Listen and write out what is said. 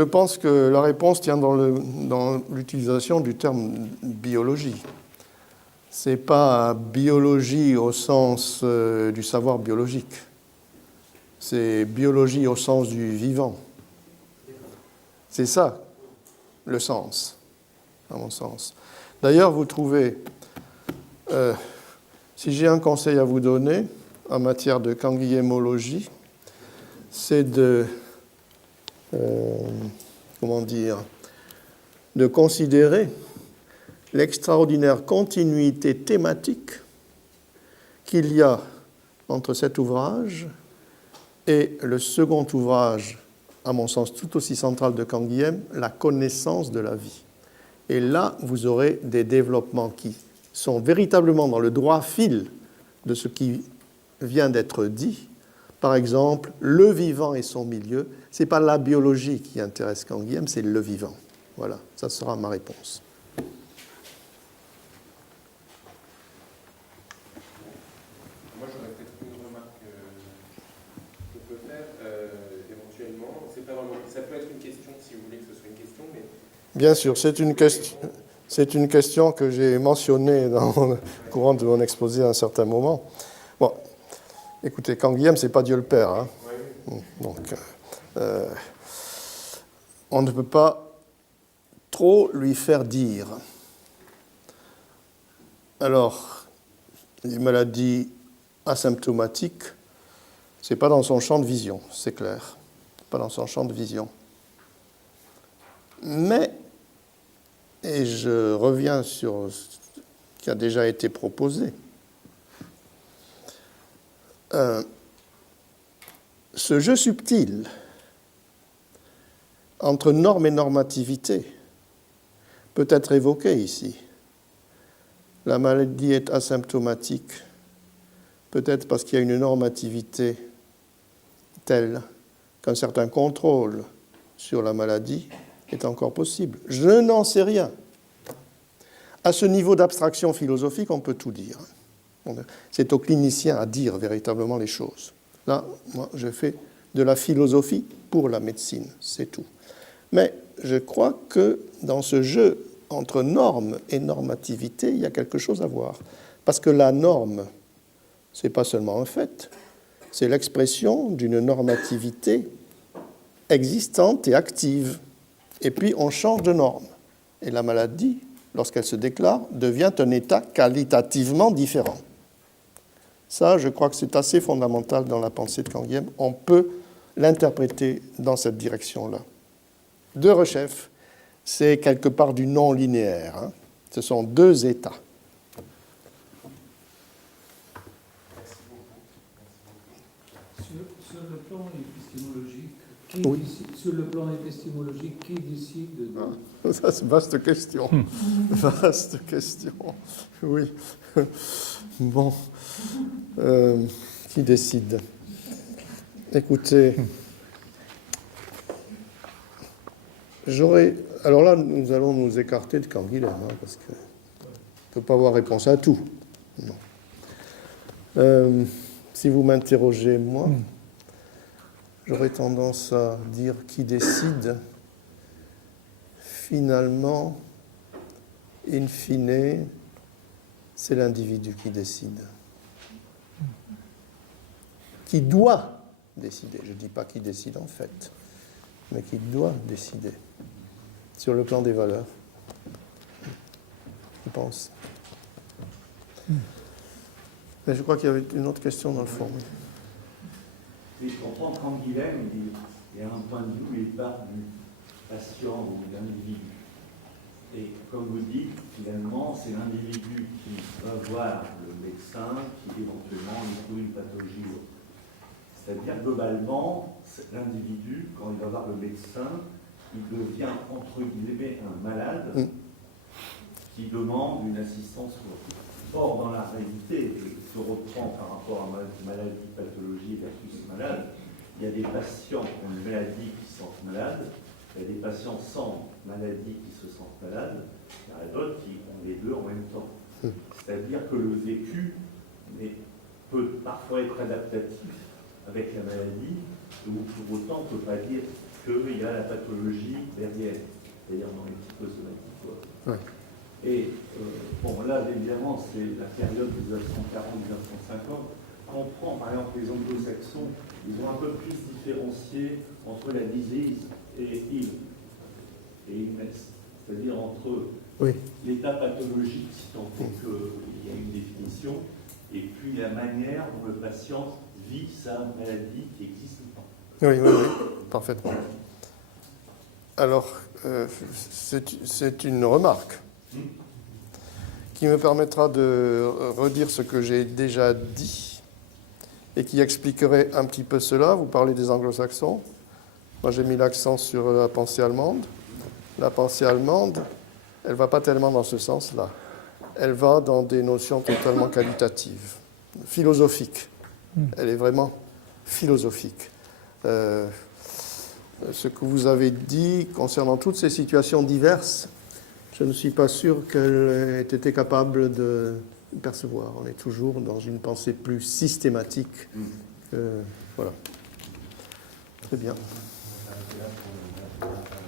je pense que la réponse tient dans l'utilisation du terme biologie. Ce n'est pas biologie au sens du savoir biologique. C'est biologie au sens du vivant. C'est ça, le sens, à mon sens. D'ailleurs, vous trouvez, si j'ai un conseil à vous donner en matière de canguilhémologie, c'est de considérer l'extraordinaire continuité thématique qu'il y a entre cet ouvrage et le second ouvrage, à mon sens tout aussi central de Canguilhem, La connaissance de la vie. Et là, vous aurez des développements qui sont véritablement dans le droit fil de ce qui vient d'être dit. Par exemple, le vivant et son milieu, ce n'est pas la biologie qui intéresse Canguilhem, c'est le vivant. Voilà, ça sera ma réponse. Moi, j'aurais peut-être une remarque qu'on peut faire éventuellement. C'est pas vraiment, ça peut être une question si vous voulez que ce soit une question, mais... Bien sûr, c'est une question que j'ai mentionnée dans le courant de mon exposé à un certain moment. Bon, écoutez, Canguilhem, ce n'est pas Dieu le Père. Hein. Oui. Donc, on ne peut pas trop lui faire dire. Alors, les maladies asymptomatiques, ce n'est pas dans son champ de vision, c'est clair. Pas dans son champ de vision. Mais, et je reviens sur ce qui a déjà été proposé, ce jeu subtil entre norme et normativité peut être évoqué ici. La maladie est asymptomatique, peut-être parce qu'il y a une normativité telle qu'un certain contrôle sur la maladie est encore possible. Je n'en sais rien. À ce niveau d'abstraction philosophique, on peut tout dire. C'est au clinicien à dire véritablement les choses. Là, moi, je fais de la philosophie pour la médecine, c'est tout. Mais je crois que dans ce jeu entre norme et normativité, il y a quelque chose à voir. Parce que la norme, ce n'est pas seulement un fait, c'est l'expression d'une normativité existante et active. Et puis, on change de norme. Et la maladie, lorsqu'elle se déclare, devient un état qualitativement différent. Ça, je crois que c'est assez fondamental dans la pensée de Canguilhem. On peut l'interpréter dans cette direction-là. De Rechef, c'est quelque part du non-linéaire. Hein. Ce sont deux états. Sur le plan épistémologique, sur le plan épistémologique, qui décide de... Ça, c'est une vaste question. Vaste question. Oui. Bon. Qui décide? Écoutez, alors là, nous allons nous écarter de Canguilhem, hein, parce qu'on ne peut pas avoir réponse à tout. Non. Si vous m'interrogez, moi, j'aurais tendance à dire qui décide. Finalement, in fine, c'est l'individu qui décide. Qui doit décider. Je ne dis pas qui décide en fait, mais qui doit décider. Sur le plan des valeurs, je pense. Mais je crois qu'il y avait une autre question dans le fond. Oui, je comprends Canguilhem, il y a un point de vue où il part du patient ou de l'individu. Et comme vous dites, finalement, c'est l'individu qui va voir le médecin, qui éventuellement lui trouve une pathologie. C'est-à-dire, globalement, l'individu, quand il va voir le médecin, il devient, entre guillemets, un malade qui demande une assistance. Or, dans la réalité, je reprends par rapport à maladie, pathologie versus malade, il y a des patients qui ont une maladie qui se sentent malades, il y a des patients sans maladie qui se sentent malades, il y en a d'autres qui ont les deux en même temps. C'est-à-dire que le vécu peut parfois être adaptatif avec la maladie, ou pour autant on ne peut pas dire qu'il y a la pathologie derrière, c'est-à-dire dans les psychosomatiques. Ouais. Et bon, là, évidemment, c'est la période 1940-1950. Quand on prend, par exemple, les anglo-saxons, ils ont un peu plus différencié entre la disease et ill, et illness. C'est-à-dire entre Oui. l'état pathologique, si tant est qu'il y a une définition, et puis la manière dont le patient vit sa maladie qui existe ou pas. Oui, oui, oui, parfaitement. Alors, c'est une remarque qui me permettra de redire ce que j'ai déjà dit et qui expliquerait un petit peu cela. Vous parlez des anglo-saxons. Moi, j'ai mis l'accent sur la pensée allemande. La pensée allemande, elle ne va pas tellement dans ce sens-là. Elle va dans des notions totalement qualitatives, philosophiques. Elle est vraiment philosophique. Ce que vous avez dit concernant toutes ces situations diverses, je ne suis pas sûr qu'elle ait été capable de percevoir. On est toujours dans une pensée plus systématique. Voilà. Très bien. On va s'arrêter là pour le